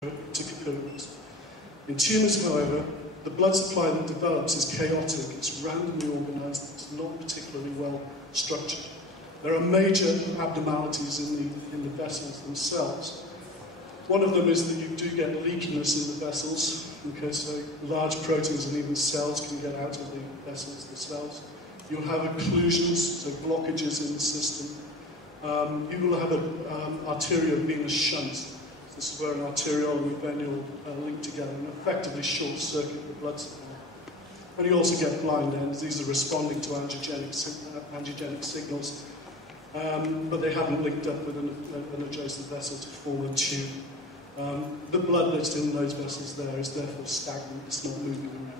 particular purpose. In tumours, however, the blood supply that develops is chaotic, it's randomly organised, it's not particularly well structured. There are major abnormalities in the vessels themselves. One of them is that you do get leakiness in the vessels, okay, so large proteins and even cells can get out of the vessels themselves. You'll have occlusions, so blockages in the system. You will have an arteriovenous shunt. This is where an arteriole and a venule link together and effectively short-circuit the blood supply. And you also get blind ends. These are responding to angiogenic signals, but they haven't linked up with an adjacent vessel to form a tube. The blood that's in those vessels there is therefore stagnant, it's not moving around.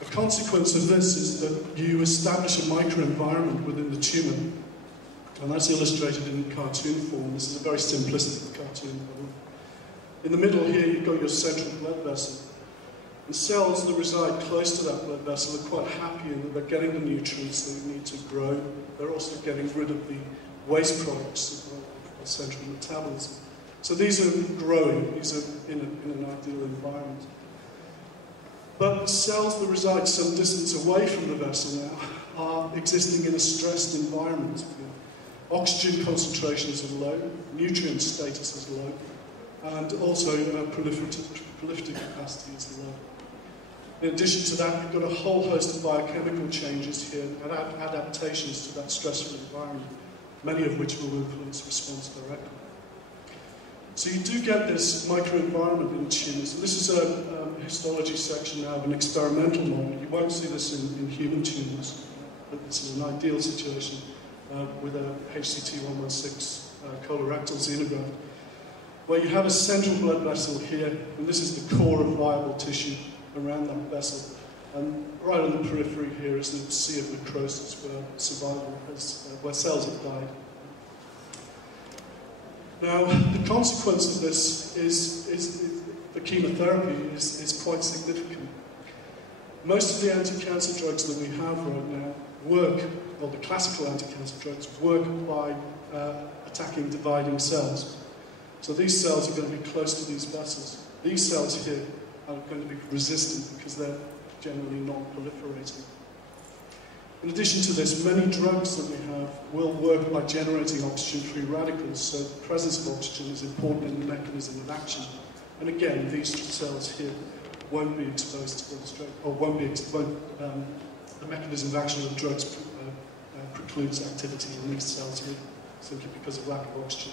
A consequence of this is that you establish a microenvironment within the tumour, and that's illustrated in cartoon form. This is a very simplistic cartoon. In the middle here, you've got your central blood vessel. The cells that reside close to that blood vessel are quite happy in that they're getting the nutrients they need to grow. They're also getting rid of the waste products of central metabolism. So these are growing, these are in an ideal environment. But cells that reside some distance away from the vessel now are existing in a stressed environment. Oxygen concentrations are low, nutrient status is low, and also proliferative capacity is low. In addition to that, you've got a whole host of biochemical changes here and adaptations to that stressful environment, many of which will influence response directly. So you do get this microenvironment in tumours, and this is a histology section now of an experimental model. You won't see this in human tumours, but this is an ideal situation with a HCT116 colorectal xenograft, where you have a central blood vessel here, and this is the core of viable tissue around that vessel. And right on the periphery here is the sea of necrosis, where survival has, where cells have died. Now, the consequence of this is the chemotherapy is quite significant. Most of the anti-cancer drugs that we have right now work, or the classical anti-cancer drugs work by attacking dividing cells. So these cells are going to be close to these vessels. These cells here are going to be resistant because they're generally not proliferating. In addition to this, many drugs that we have will work by generating oxygen-free radicals, so the presence of oxygen is important in the mechanism of action. And again, these cells here won't be exposed to those drugs, or the mechanism of action of the drugs precludes activity in these cells here, simply because of lack of oxygen.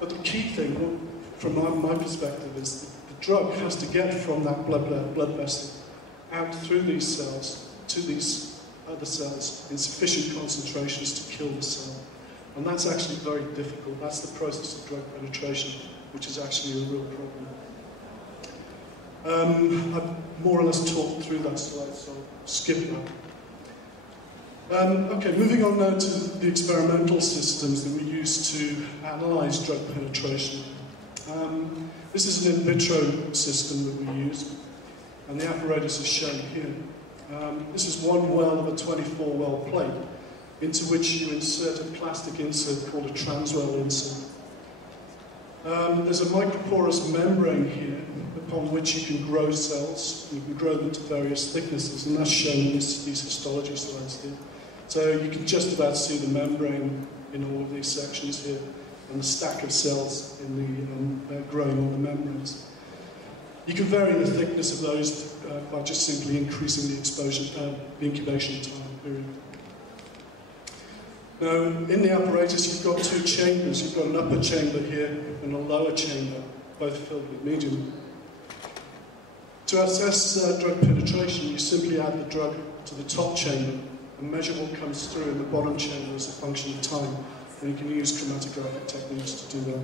But the key thing, from my perspective, is that the drug has to get from that blood vessel out through these cells to these other cells in sufficient concentrations to kill the cell. And that's actually very difficult. That's the process of drug penetration, which is actually a real problem. I've more or less talked through that slide, so I'll skip that. Okay, moving on now to the experimental systems that we use to analyze drug penetration. This is an in vitro system that we use, and the apparatus is shown here. This is one well of a 24-well plate, into which you insert a plastic insert called a transwell insert. There's a microporous membrane here upon which you can grow cells. You can grow them to various thicknesses, and that's shown in these histology slides here. So you can just about see the membrane in all of these sections here, and the stack of cells in the growing on the membranes. You can vary the thickness of those by just simply increasing the exposure, the incubation time period. Now, in the apparatus, you've got two chambers. You've got an upper chamber here and a lower chamber, both filled with medium. To assess drug penetration, you simply add the drug to the top chamber and measure what comes through in the bottom chamber as a function of time. And you can use chromatographic techniques to do that.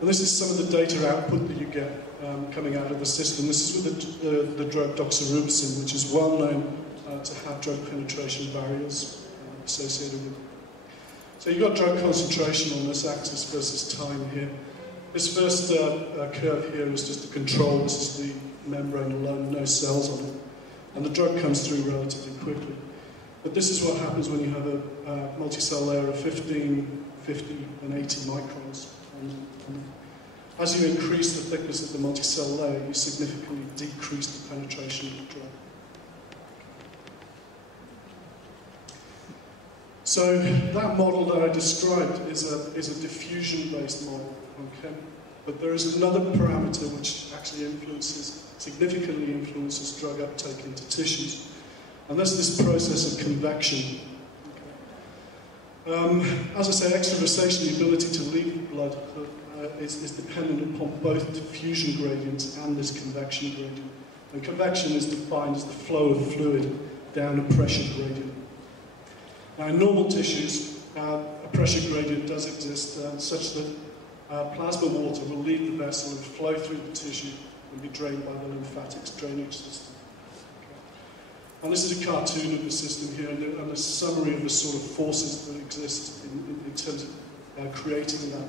And this is some of the data output that you get coming out of the system. This is with the drug doxorubicin, which is well known to have drug penetration barriers associated with it. So you've got drug concentration on this axis versus time here. This first curve here is just the control. This is the membrane alone, no cells on it. And the drug comes through relatively quickly. But this is what happens when you have a multicell layer of 15, 50, and 80 microns. And as you increase the thickness of the multicell layer, you significantly decrease the penetration of the drug. So that model that I described is a diffusion-based model, okay? But there is another parameter which actually significantly influences drug uptake into tissues, and that's this process of convection. Okay. As I say, extravasation, the ability to leave the blood, is dependent upon both diffusion gradients and this convection gradient. And convection is defined as the flow of fluid down a pressure gradient. Now, in normal tissues, a pressure gradient does exist such that plasma water will leave the vessel and flow through the tissue and be drained by the lymphatics drainage system. Okay. And this is a cartoon of the system here, and a summary of the sort of forces that exist in terms of creating that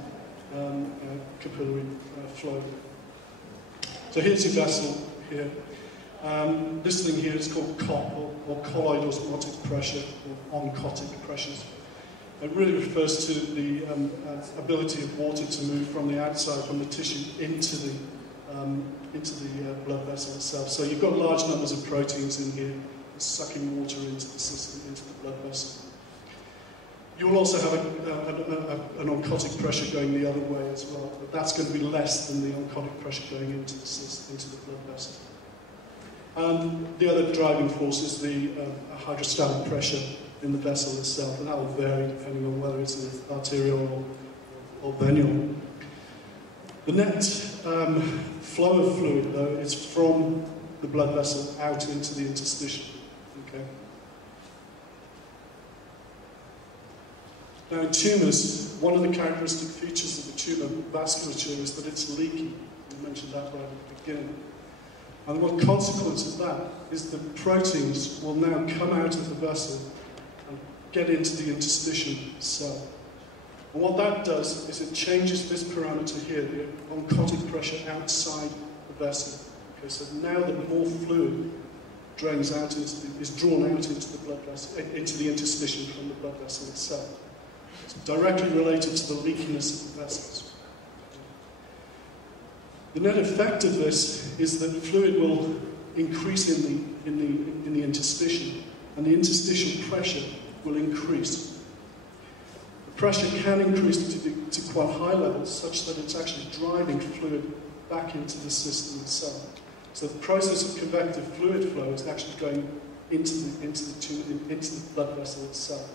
capillary flow. So here's your vessel here. This thing here is called COP, or colloid osmotic pressure, or oncotic pressures. It really refers to the ability of water to move from the outside, from the tissue, into the blood vessel itself. So you've got large numbers of proteins in here sucking water into the system, into the blood vessel. You will also have an oncotic pressure going the other way as well, but that's going to be less than the oncotic pressure going into the blood vessel. The other driving force is the hydrostatic pressure in the vessel itself, and that will vary depending on whether it's arterial or venular. The net flow of fluid, though, is from the blood vessel out into the interstitium. Okay. Now, in tumours, one of the characteristic features of the tumour vasculature is that it's leaky. We mentioned that right at the beginning. And one consequence of that is that proteins will now come out of the vessel and get into the interstitium cell. And what that does is it changes this parameter here, the oncotic pressure outside the vessel. Okay, so now that more fluid drains out is drawn out into the blood vessel, into the interstitium from the blood vessel itself. It's directly related to the leakiness of the vessels. The net effect of this is that fluid will increase in the interstitium, and the interstitial pressure will increase. The pressure can increase to quite high levels, such that it's actually driving fluid back into the system itself. So the process of convective fluid flow is actually going into the blood vessel itself.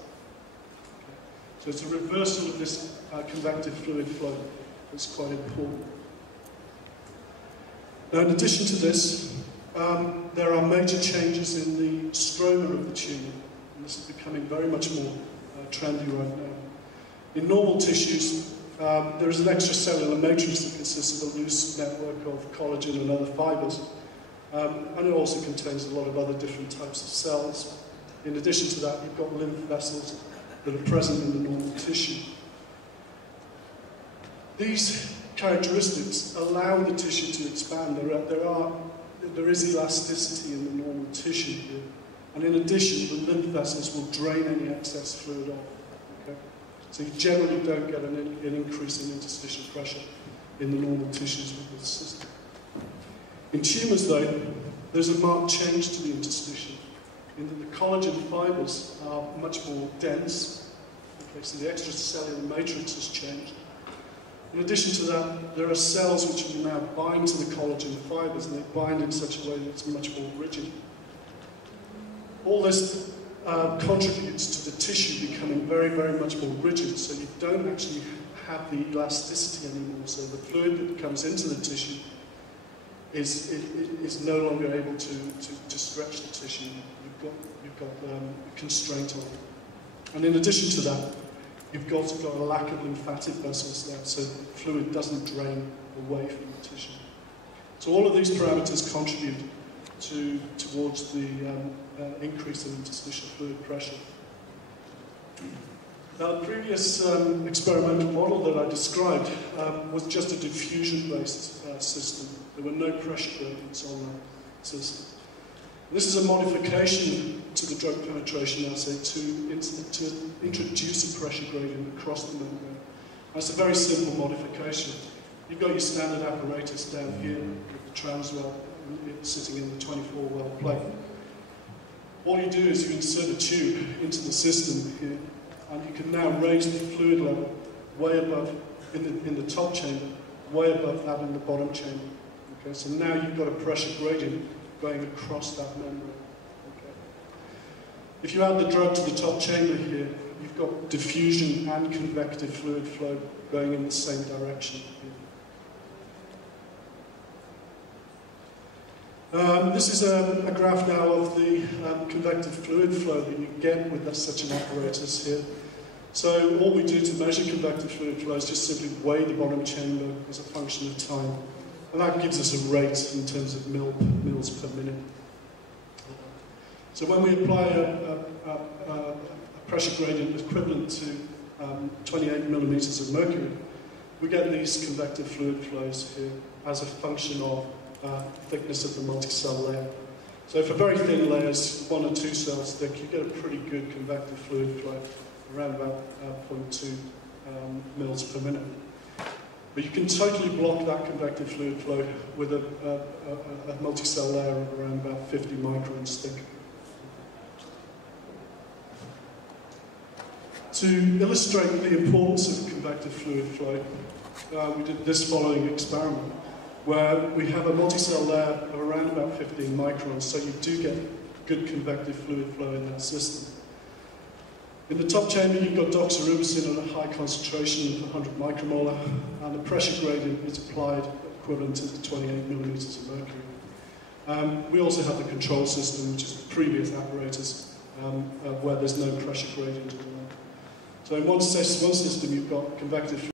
Okay. So it's a reversal of this convective fluid flow that's quite important. Now, in addition to this, there are major changes in the stroma of the tumour, and this is becoming very much more trendy right now. In normal tissues, there is an extracellular matrix that consists of a loose network of collagen and other fibres, and it also contains a lot of other different types of cells. In addition to that, you've got lymph vessels that are present in the normal tissue. These characteristics allow the tissue to expand. There is elasticity in the normal tissue here, and in addition, the lymph vessels will drain any excess fluid off. Okay? So you generally don't get an increase in interstitial pressure in the normal tissues with this system. In tumours, though, there's a marked change to the interstitium, in that the collagen fibres are much more dense. Okay, so the extracellular matrix has changed. In addition to that, there are cells which will now bind to the collagen fibres, and they bind in such a way that it's much more rigid. All this contributes to the tissue becoming very, very much more rigid, so you don't actually have the elasticity anymore. So the fluid that comes into the tissue is no longer able to stretch the tissue. You've got constraint on it. And in addition to that, you've got a lack of lymphatic vessels there, so the fluid doesn't drain away from the tissue. So all of these parameters contribute towards the increase in interstitial fluid pressure. Now, the previous experimental model that I described was just a diffusion-based system. There were no pressure gradients on that system. This is a modification to the drug penetration assay to introduce a pressure gradient across the membrane. That's a very simple modification. You've got your standard apparatus down here with the transwell sitting in the 24-well plate. What you do is you insert a tube into the system here, and you can now raise the fluid level way above, in the top chamber, way above that in the bottom chamber. Okay, so now you've got a pressure gradient going across that membrane. Okay. If you add the drug to the top chamber here, you've got diffusion and convective fluid flow going in the same direction here. This is a graph now of the convective fluid flow that you get with such an apparatus here. So all we do to measure convective fluid flow is just simply weigh the bottom chamber as a function of time. And that gives us a rate in terms of mils per minute. So when we apply a pressure gradient equivalent to 28 millimeters of mercury, we get these convective fluid flows here as a function of thickness of the multi-cell layer. So for very thin layers, 1 or 2 cells thick, you get a pretty good convective fluid flow, around about 0.2 mils per minute. But you can totally block that convective fluid flow with a multi-cell layer of around about 50 microns thick. To illustrate the importance of convective fluid flow, we did this following experiment, where we have a multi-cell layer of around about 15 microns, so you do get good convective fluid flow in that system. In the top chamber, you've got doxorubicin at a high concentration of 100 micromolar, and the pressure gradient is applied equivalent to the 28 millimeters of mercury. We also have the control system, which is the previous apparatus, where there's no pressure gradient at all. So in one system, you've got convective